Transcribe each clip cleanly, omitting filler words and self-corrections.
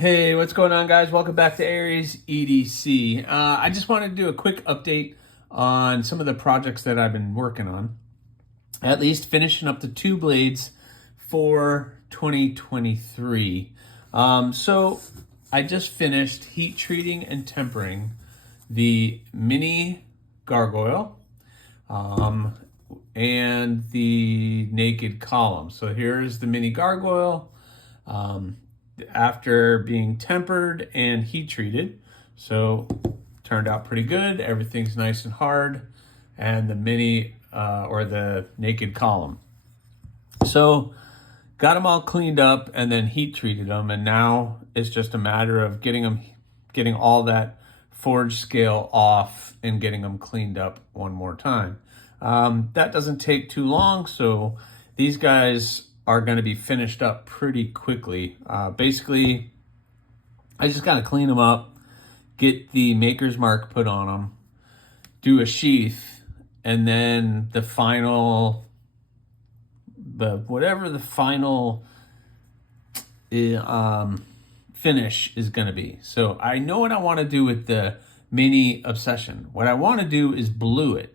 Hey, what's going on, guys? Welcome back to Aries EDC. I just wanted to do a quick update on some of the projects that I've been working on. At least finishing up the two blades for 2023. So I just finished heat treating and tempering the mini gargoyle and the naked column. So here's the mini gargoyle. After being tempered and heat treated. So turned out pretty good. Everything's nice and hard. And the mini or the naked column. So got them all cleaned up and then heat treated them. And now it's just a matter of getting all that forge scale off and getting them cleaned up one more time. That doesn't take too long. So these guys are going to be finished up pretty quickly. Basically, I just got to clean them up, get the maker's mark put on them, do a sheath, and then the final, whatever the final finish is going to be. So I know what I want to do with the mini obsession. What I want to do is blue it.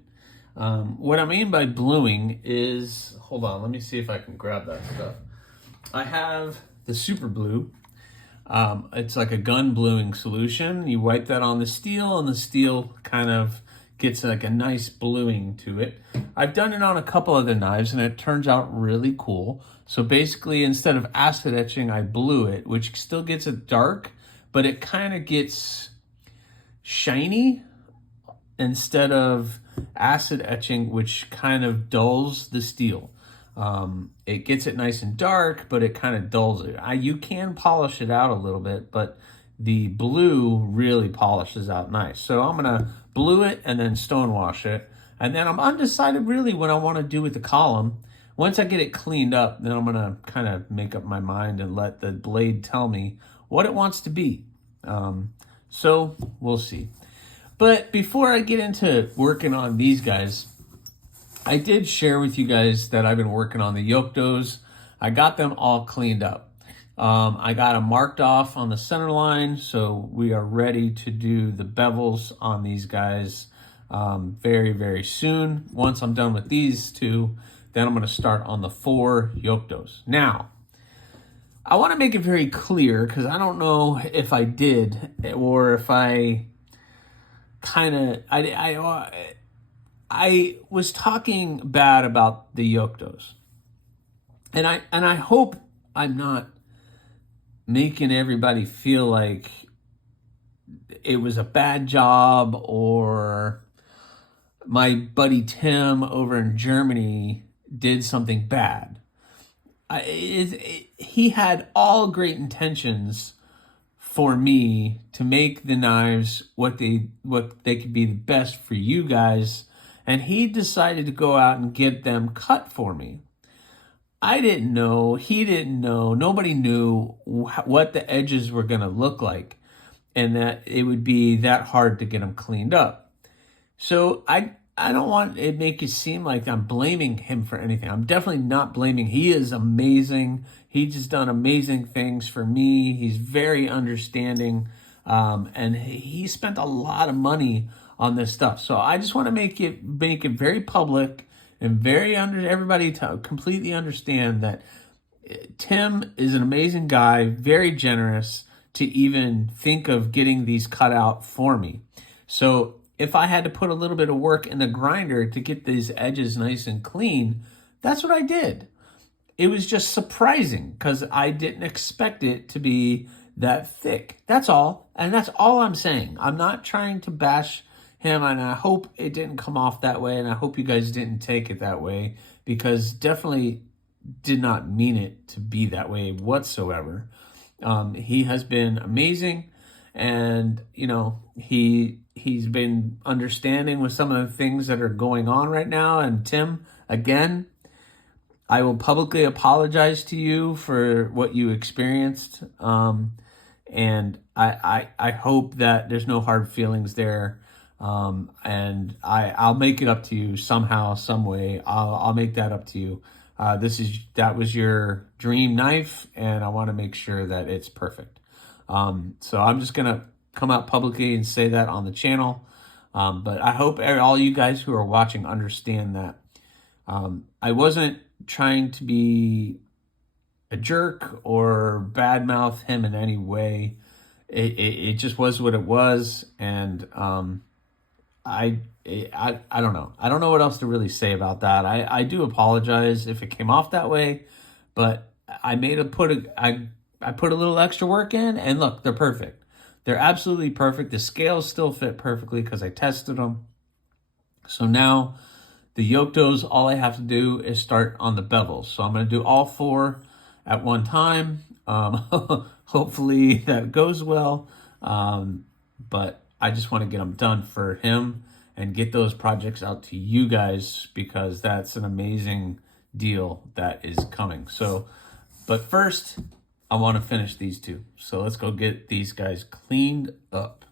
What I mean by bluing is, hold on, let me see if I can grab that stuff. I have the super blue. It's like a gun bluing solution. You wipe that on the steel and the steel kind of gets like a nice bluing to it. I've done it on a couple other knives and it turns out really cool. So basically, instead of acid etching, I blue it, which still gets it dark, but it kind of gets shiny instead of acid etching, which kind of dulls the steel. It gets it nice and dark, but it kind of dulls it. You can polish it out a little bit, but the blue really polishes out nice. So I'm gonna blue it and then stonewash it. And then I'm undecided really what I want to do with the column. Once I get it cleaned up, then I'm gonna kind of make up my mind and let the blade tell me what it wants to be. So we'll see. But before I get into working on these guys, I did share with you guys that I've been working on the Yoktos. I got them all cleaned up. I got them marked off on the center line, so we are ready to do the bevels on these guys very, very soon. Once I'm done with these two, then I'm going to start on the 4 Yoktos. Now, I want to make it very clear, because I don't know if I did or if I I was talking bad about the Yoktos, and I hope I'm not making everybody feel like it was a bad job or my buddy Tim over in Germany did something bad. He had all great intentions for me to make the knives what they could be the best for you guys, and he decided to go out and get them cut for me. I didn't know, he didn't know, nobody knew what the edges were going to look like and that it would be that hard to get them cleaned up. So I don't want it make it seem like I'm blaming him for anything. I'm definitely not blaming. He is amazing. He's just done amazing things for me. He's very understanding, and he spent a lot of money on this stuff. So I just want to make it very public and everybody to completely understand that Tim is an amazing guy, very generous to even think of getting these cut out for me. So if I had to put a little bit of work in the grinder to get these edges nice and clean, that's what I did. It was just surprising because I didn't expect it to be that thick. That's all. And that's all I'm saying. I'm not trying to bash him, and I hope it didn't come off that way, and I hope you guys didn't take it that way, because definitely did not mean it to be that way whatsoever. He has been amazing, and he's been understanding with some of the things that are going on right now. And Tim, again, I will publicly apologize to you for what you experienced, and I hope that there's no hard feelings there. And I'll make it up to you somehow, some way. I'll make that up to you. That was your dream knife, and I want to make sure that it's perfect. So I'm just going to come out publicly and say that on the channel. But I hope all you guys who are watching understand that I wasn't trying to be a jerk or badmouth him in any way. It just was what it was, and I don't know. I don't know what else to really say about that. I do apologize if it came off that way, but I put a little extra work in, and look, they're perfect. They're absolutely perfect. The scales still fit perfectly because I tested them. So now the yoke does, all I have to do is start on the bevels. So I'm going to do all 4 at one time. Hopefully that goes well. But I just want to get them done for him and get those projects out to you guys, because that's an amazing deal that is coming. So, but first I want to finish these 2. So let's go get these guys cleaned up.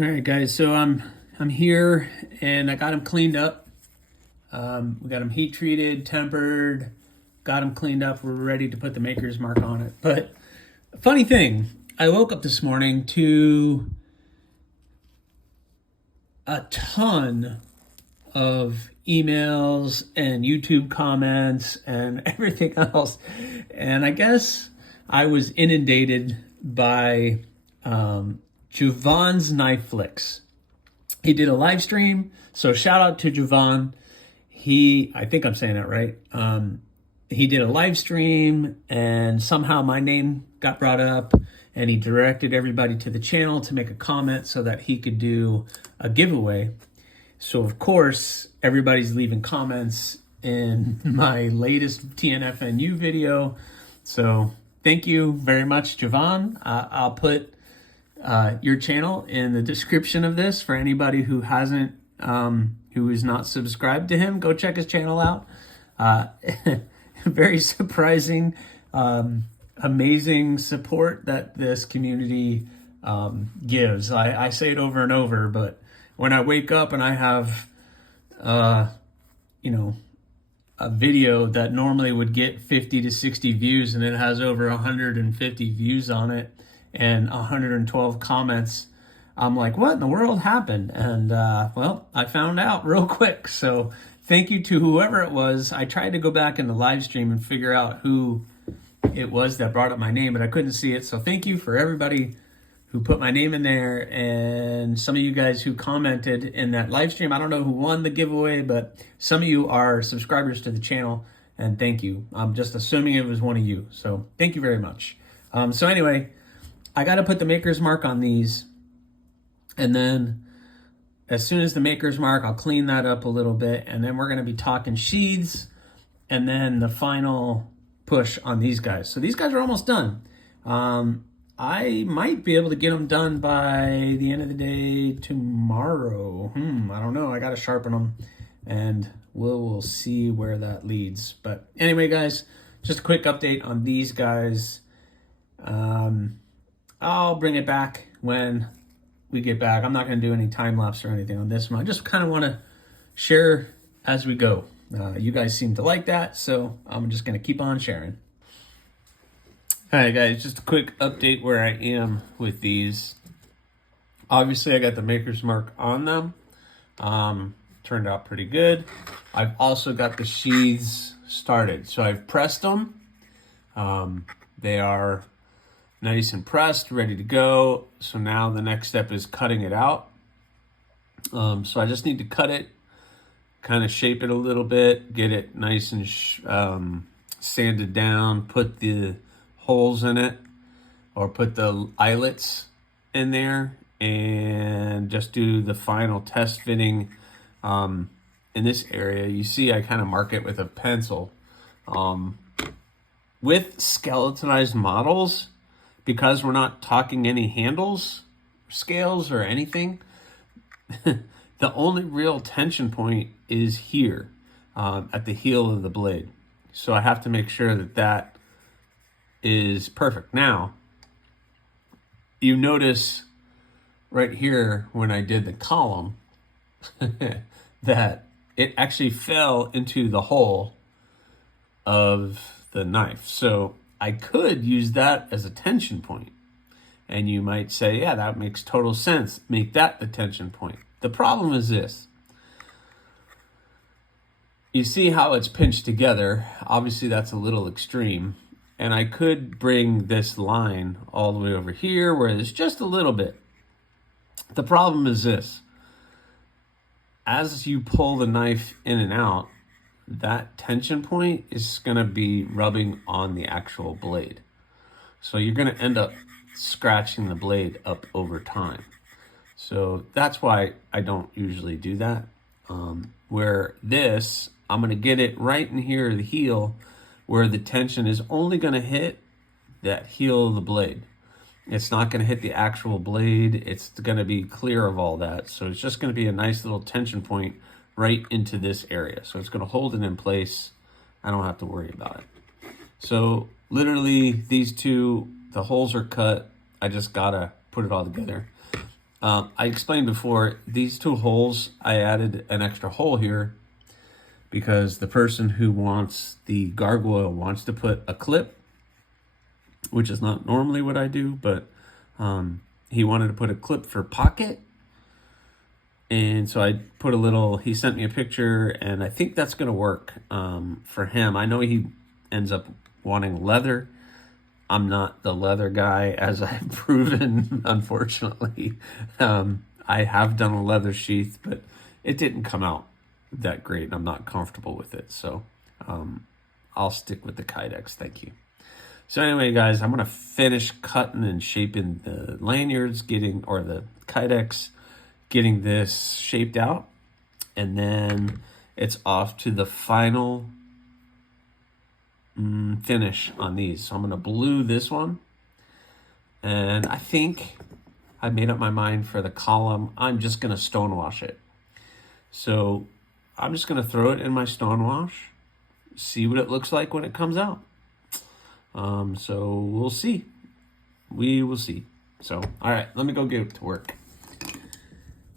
All right, guys. So I'm here and I got them cleaned up. We got them heat treated, tempered, got them cleaned up. We're ready to put the maker's mark on it. But funny thing, I woke up this morning to a ton of emails and YouTube comments and everything else. And I guess I was inundated by Javon's Knife Flicks. He did a live stream. So shout out to Javon. I think I'm saying that right. He did a live stream and somehow my name got brought up, and he directed everybody to the channel to make a comment so that he could do a giveaway. So of course, everybody's leaving comments in my latest TNFNU video. So thank you very much, Javon. I'll put your channel in the description of this for anybody who hasn't, who is not subscribed to him. Go check his channel out. Very surprising, amazing support that this community gives. I say it over and over, but when I wake up and I have, a video that normally would get 50 to 60 views and it has over 150 views on it and 112 comments, I'm like, what in the world happened? And well, I found out real quick. So thank you to whoever it was. I tried to go back in the live stream and figure out who it was that brought up my name, but I couldn't see it. So thank you for everybody who put my name in there, and some of you guys who commented in that live stream. I don't know who won the giveaway, but some of you are subscribers to the channel, and thank you. I'm just assuming it was one of you. So thank you very much. So anyway, I got to put the maker's mark on these, and then as soon as the maker's mark, I'll clean that up a little bit, and then we're going to be talking sheaths, and then the final push on these guys. So these guys are almost done. I might be able to get them done by the end of the day tomorrow. I don't know. I got to sharpen them, and we'll see where that leads. But anyway, guys, just a quick update on these guys. I'll bring it back when we get back. I'm not going to do any time lapse or anything on this one. I just kind of want to share as we go. You guys seem to like that, so I'm just going to keep on sharing. All right, guys, just a quick update where I am with these. Obviously, I got the maker's mark on them. Turned out pretty good. I've also got the sheaths started. So I've pressed them. They are nice and pressed, ready to go. So now the next step is cutting it out. So I just need to cut it, kind of shape it a little bit, get it nice and sanded down, put the holes in it, or put the eyelets in there, and just do the final test fitting in this area. You see I kind of mark it with a pencil. With skeletonized models, because we're not talking any handles, scales, or anything, the only real tension point is here at the heel of the blade. So I have to make sure that that is perfect. Now, you notice right here when I did the column that it actually fell into the hole of the knife. So I could use that as a tension point. And you might say, yeah, that makes total sense. Make that the tension point. The problem is this. You see how it's pinched together. Obviously, that's a little extreme. And I could bring this line all the way over here where it's just a little bit. The problem is this. As you pull the knife in and out, that tension point is going to be rubbing on the actual blade. So you're going to end up scratching the blade up over time. So that's why I don't usually do that. Where this, I'm going to get it right in here, the heel, where the tension is only going to hit that heel of the blade. It's not going to hit the actual blade. It's going to be clear of all that. So it's just going to be a nice little tension point right into this area. So it's going to hold it in place. I don't have to worry about it. So literally these two, the holes are cut. I just got to put it all together. I explained before, these two holes, I added an extra hole here because the person who wants the gargoyle wants to put a clip, which is not normally what I do, but he wanted to put a clip for pocket. And so I put a little, he sent me a picture, and I think that's going to work for him. I know he ends up wanting leather. I'm not the leather guy, as I've proven, unfortunately. I have done a leather sheath, but it didn't come out that great, and I'm not comfortable with it. So I'll stick with the Kydex, thank you. So anyway, guys, I'm going to finish cutting and shaping the lanyards, or the Kydex, getting this shaped out. And then it's off to the final finish on these. So I'm going to blue this one. And I think I made up my mind for the column. I'm just going to stonewash it. So I'm just going to throw it in my stonewash, see what it looks like when it comes out. So we'll see. We will see. So, all right, let me go get to work.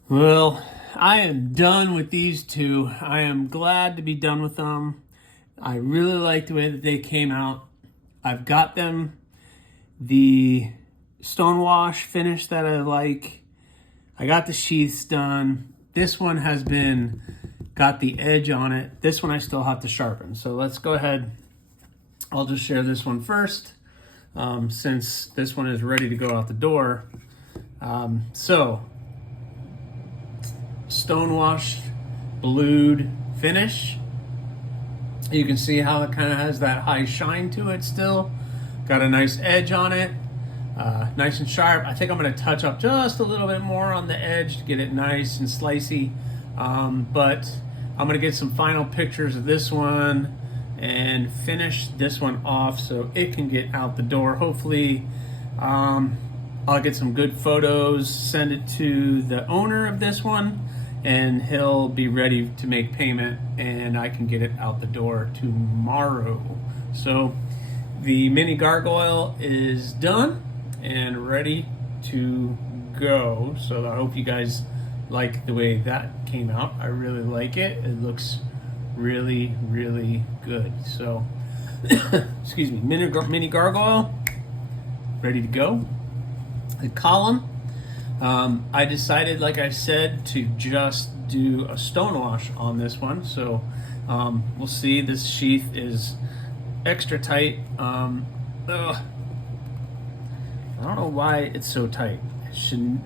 Well, I am done with these two. I am glad to be done with them. I really like the way that they came out. I've got them the stonewash finish that I like. I got the sheaths done. This one has got the edge on it. This one I still have to sharpen. So let's go ahead. I'll just share this one first, since this one is ready to go out the door. So, stonewashed, blued finish. You can see how it kind of has that high shine to it still. Got a nice edge on it, nice and sharp. I think I'm going to touch up just a little bit more on the edge to get it nice and slicey. But I'm going to get some final pictures of this one and finish this one off so it can get out the door. Hopefully, I'll get some good photos, send it to the owner of this one, and he'll be ready to make payment, and I can get it out the door tomorrow. So the mini gargoyle is done and ready to go. So I hope you guys like the way that came out. I really like it. It looks really, really good. So, excuse me, mini gargoyle, ready to go. The column, I decided, like I said, to just do a stonewash on this one. So we'll see. This sheath is extra tight. I don't know why it's so tight.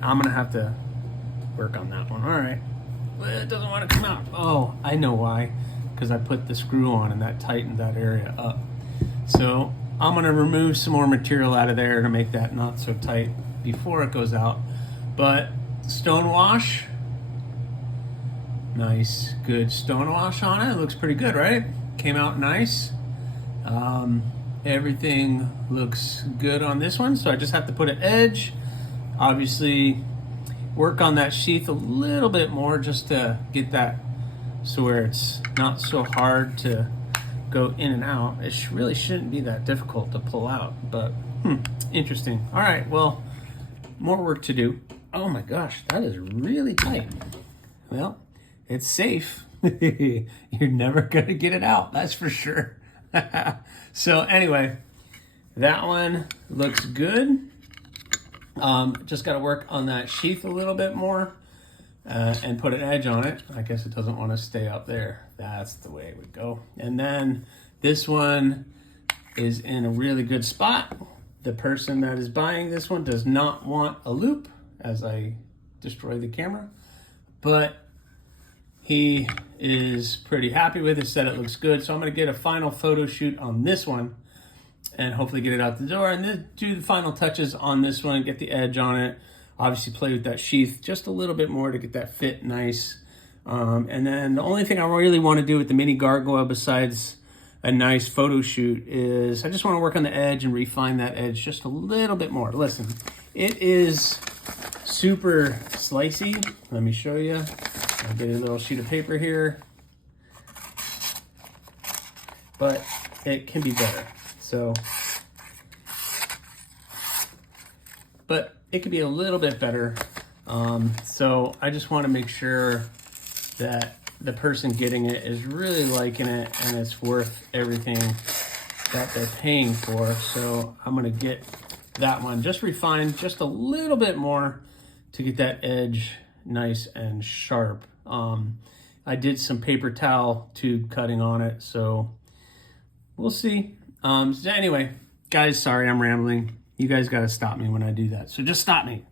I'm gonna have to work on that one. All right. Well, it doesn't want to come out. Oh, I know why. Because I put the screw on and that tightened that area up. So I'm going to remove some more material out of there to make that not so tight before it goes out. But stonewash, nice, good stonewash on it. It looks pretty good, right? Came out nice. Everything looks good on this one. So I just have to put an edge. Obviously, work on that sheath a little bit more just to get that so where it's not so hard to go in and out. It really shouldn't be that difficult to pull out, but interesting. All right, well, more work to do. Oh my gosh, that is really tight. Well, it's safe. You're never gonna get it out, that's for sure. So anyway, That one looks good. Just got to work on that sheath a little bit more and put an edge on it. I guess it doesn't want to stay up there. That's the way it would go. And then this one is in a really good spot. The person that is buying this one does not want a loop as I destroy the camera, but he is pretty happy with it, said it looks good. So I'm gonna get a final photo shoot on this one and hopefully get it out the door and then do the final touches on this one, get the edge on it. Obviously play with that sheath just a little bit more to get that fit nice. And then the only thing I really want to do with the mini gargoyle besides a nice photo shoot is I just want to work on the edge and refine that edge just a little bit more. Listen, it is super slicey. Let me show you. I'll get a little sheet of paper here, but it can be better. But it could be a little bit better. So I just want to make sure that the person getting it is really liking it and it's worth everything that they're paying for. So I'm gonna get that one just refined just a little bit more to get that edge nice and sharp. I did some paper towel tube cutting on it, so we'll see. So anyway, guys, sorry I'm rambling. You guys got to stop me when I do that. So just stop me.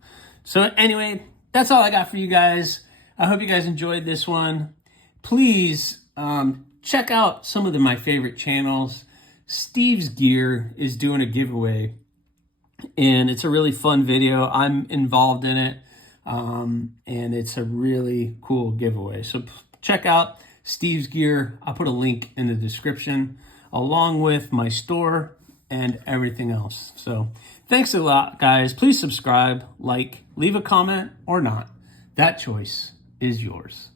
So anyway, that's all I got for you guys. I hope you guys enjoyed this one. Please check out some of my favorite channels. Steve's Gear is doing a giveaway, and it's a really fun video. I'm involved in it, and it's a really cool giveaway. So check out Steve's Gear. I'll put a link in the description along with my store and everything else. So thanks a lot, guys. Please subscribe, like, leave a comment or not. That choice is yours.